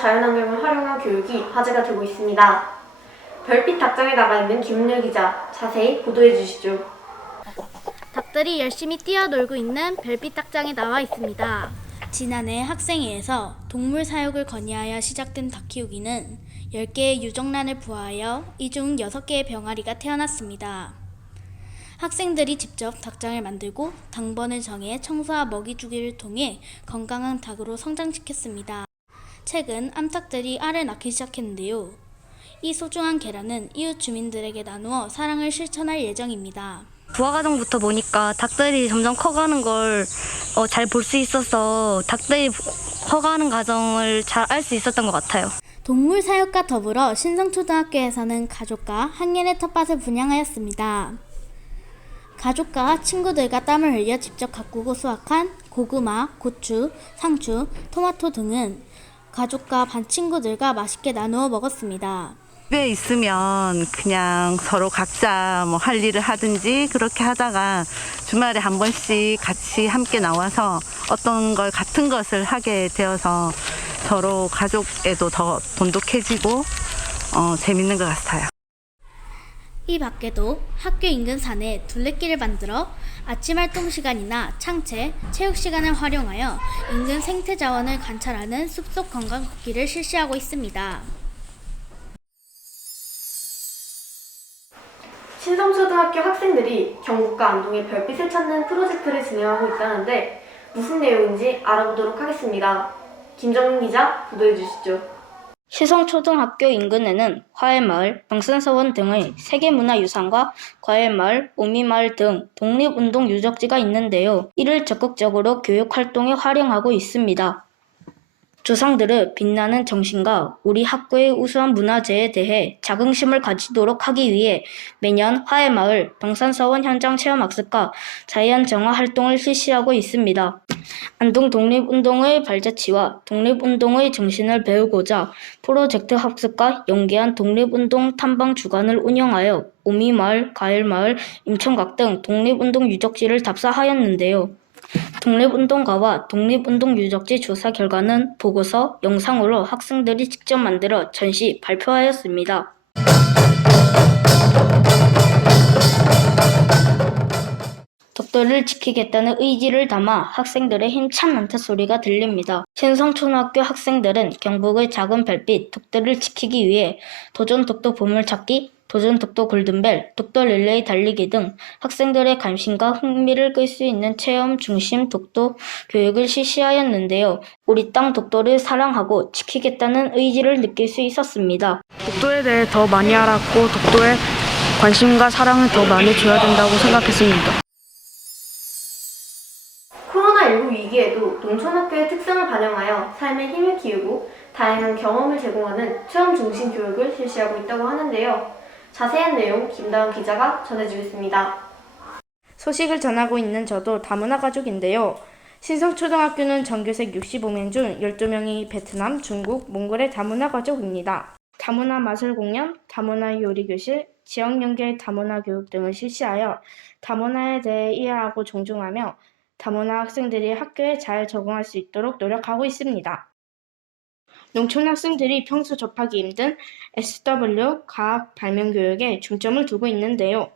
자연환경을 활용한 교육이 화제가 되고 있습니다. 별빛 닭장에 나가 있는 김은열 기자, 자세히 보도해 주시죠. 닭들이 열심히 뛰어놀고 있는 별빛 닭장에 나와 있습니다. 지난해 학생회에서 동물 사육을 건의하여 시작된 닭 키우기는 10개의 유정란을 부화하여 이 중 6개의 병아리가 태어났습니다. 학생들이 직접 닭장을 만들고 당번을 정해 청소와 먹이 주기를 통해 건강한 닭으로 성장시켰습니다. 최근 암탉들이 알을 낳기 시작했는데요. 이 소중한 계란은 이웃 주민들에게 나누어 사랑을 실천할 예정입니다. 부화 과정부터 보니까 닭들이 점점 커가는 걸 잘 볼 수 있어서 닭들이 커가는 과정을 잘 알 수 있었던 것 같아요. 동물 사육과 더불어 신성초등학교에서는 가족과 학년의 텃밭을 분양하였습니다. 가족과 친구들과 땀을 흘려 직접 가꾸고 수확한 고구마, 고추, 상추, 토마토 등은 가족과 반 친구들과 맛있게 나누어 먹었습니다. 집에 있으면 그냥 서로 각자 뭐 할 일을 하든지 그렇게 하다가 주말에 한 번씩 같이 함께 나와서 어떤 걸 같은 것을 하게 되어서 서로 가족에도 더 돈독해지고 어, 재밌는 것 같아요. 이 밖에도 학교 인근 산에 둘레길을 만들어 아침 활동 시간이나 창체, 체육 시간을 활용하여 인근 생태 자원을 관찰하는 숲속 건강 걷기를 실시하고 있습니다. 신성초등학교 학생들이 경북과 안동의 별빛을 찾는 프로젝트를 진행하고 있다는데 무슨 내용인지 알아보도록 하겠습니다. 김정민 기자, 보도해 주시죠. 시성초등학교 인근에는 화해마을, 방산서원 등의 세계문화유산과 과일마을, 오미마을 등 독립운동 유적지가 있는데요. 이를 적극적으로 교육활동에 활용하고 있습니다. 조상들의 빛나는 정신과 우리 학교의 우수한 문화재에 대해 자긍심을 가지도록 하기 위해 매년 화해마을, 방산서원 현장 체험학습과 자연정화 활동을 실시하고 있습니다. 안동 독립운동의 발자취와 독립운동의 정신을 배우고자 프로젝트 학습과 연계한 독립운동 탐방 주간을 운영하여 오미마을, 가일마을, 임천각 등 독립운동 유적지를 답사하였는데요. 독립운동가와 독립운동 유적지 조사 결과는 보고서, 영상으로 학생들이 직접 만들어 전시, 발표하였습니다. 덕도를 지키겠다는 의지를 담아 학생들의 힘찬 난타 소리가 들립니다. 신성초등학교 학생들은 경북의 작은 별빛 독도를 지키기 위해 도전 독도 보물찾기, 도전 독도 골든벨, 독도 릴레이 달리기 등 학생들의 관심과 흥미를 끌 수 있는 체험 중심 독도 교육을 실시하였는데요. 우리 땅 독도를 사랑하고 지키겠다는 의지를 느낄 수 있었습니다. 독도에 대해 더 많이 알았고 독도에 관심과 사랑을 더 많이 줘야 된다고 생각했습니다. 코로나19 위기에도 농촌학교의 특성을 반영하여 삶의 힘을 키우고 다양한 경험을 제공하는 체험 중심 교육을 실시하고 있다고 하는데요. 자세한 내용 김다은 기자가 전해주겠습니다. 소식을 전하고 있는 저도 다문화 가족인데요. 신성초등학교는 전교생 65명 중 12명이 베트남, 중국, 몽골의 다문화 가족입니다. 다문화 마술 공연, 다문화 요리 교실, 지역 연계 다문화 교육 등을 실시하여 다문화에 대해 이해하고 존중하며 다문화 학생들이 학교에 잘 적응할 수 있도록 노력하고 있습니다. 농촌 학생들이 평소 접하기 힘든 SW 과학 발명 교육에 중점을 두고 있는데요.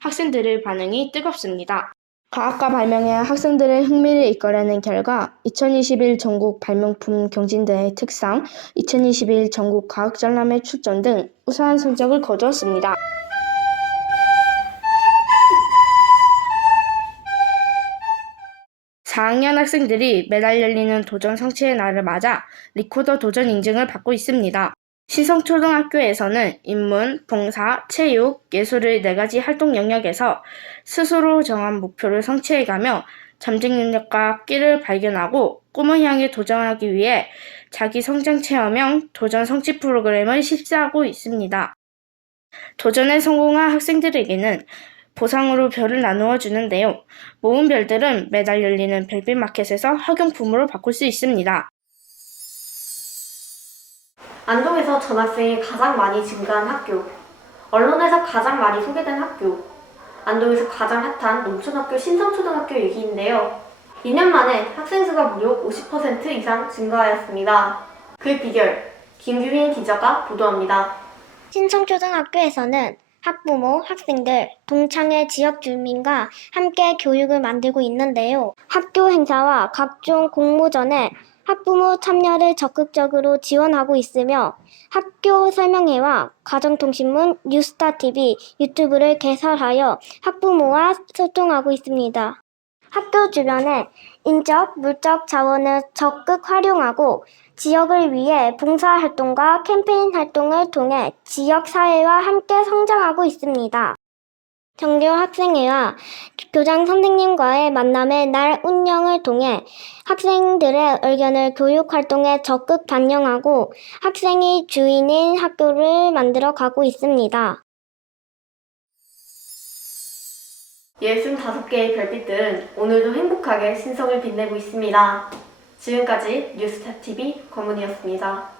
학생들의 반응이 뜨겁습니다. 과학과 발명에 학생들의 흥미를 이끌어낸 결과 2021 전국 발명품 경진대회 특상, 2021 전국 과학전람회 출전 등 우수한 성적을 거두었습니다. (4학년) 학생들이 매달 열리는 도전 성취의 날을 맞아 리코더 도전 인증을 받고 있습니다. 시성초등학교에서는 인문, 봉사, 체육, 예술의 네 가지 활동 영역에서 스스로 정한 목표를 성취해가며 잠재 능력과 끼를 발견하고 꿈을 향해 도전하기 위해 자기 성장 체험형 도전 성취 프로그램을 실시하고 있습니다. 도전에 성공한 학생들에게는 보상으로 별을 나누어 주는데요. 모은 별들은 매달 열리는 별빛 마켓에서 학용품으로 바꿀 수 있습니다. 안동에서 전학생이 가장 많이 증가한 학교, 언론에서 가장 많이 소개된 학교, 안동에서 가장 핫한 농촌학교 신성초등학교 얘기인데요. 2년 만에 학생 수가 무려 50% 이상 증가하였습니다. 그 비결 김규민 기자가 보도합니다. 신성초등학교에서는 학부모, 학생들, 동창회 지역 주민과 함께 교육을 만들고 있는데요. 학교 행사와 각종 공모전에 학부모 참여를 적극적으로 지원하고 있으며 학교 설명회와 가정통신문, 뉴스타TV, 유튜브를 개설하여 학부모와 소통하고 있습니다. 학교 주변에 인적, 물적 자원을 적극 활용하고 지역을 위해 봉사활동과 캠페인 활동을 통해 지역 사회와 함께 성장하고 있습니다. 정교 학생회와 교장 선생님과의 만남의 날 운영을 통해 학생들의 의견을 교육 활동에 적극 반영하고 학생이 주인인 학교를 만들어 가고 있습니다. 65개의 별빛들은 오늘도 행복하게 신성을 빛내고 있습니다. 지금까지 뉴스타TV 검은이었습니다.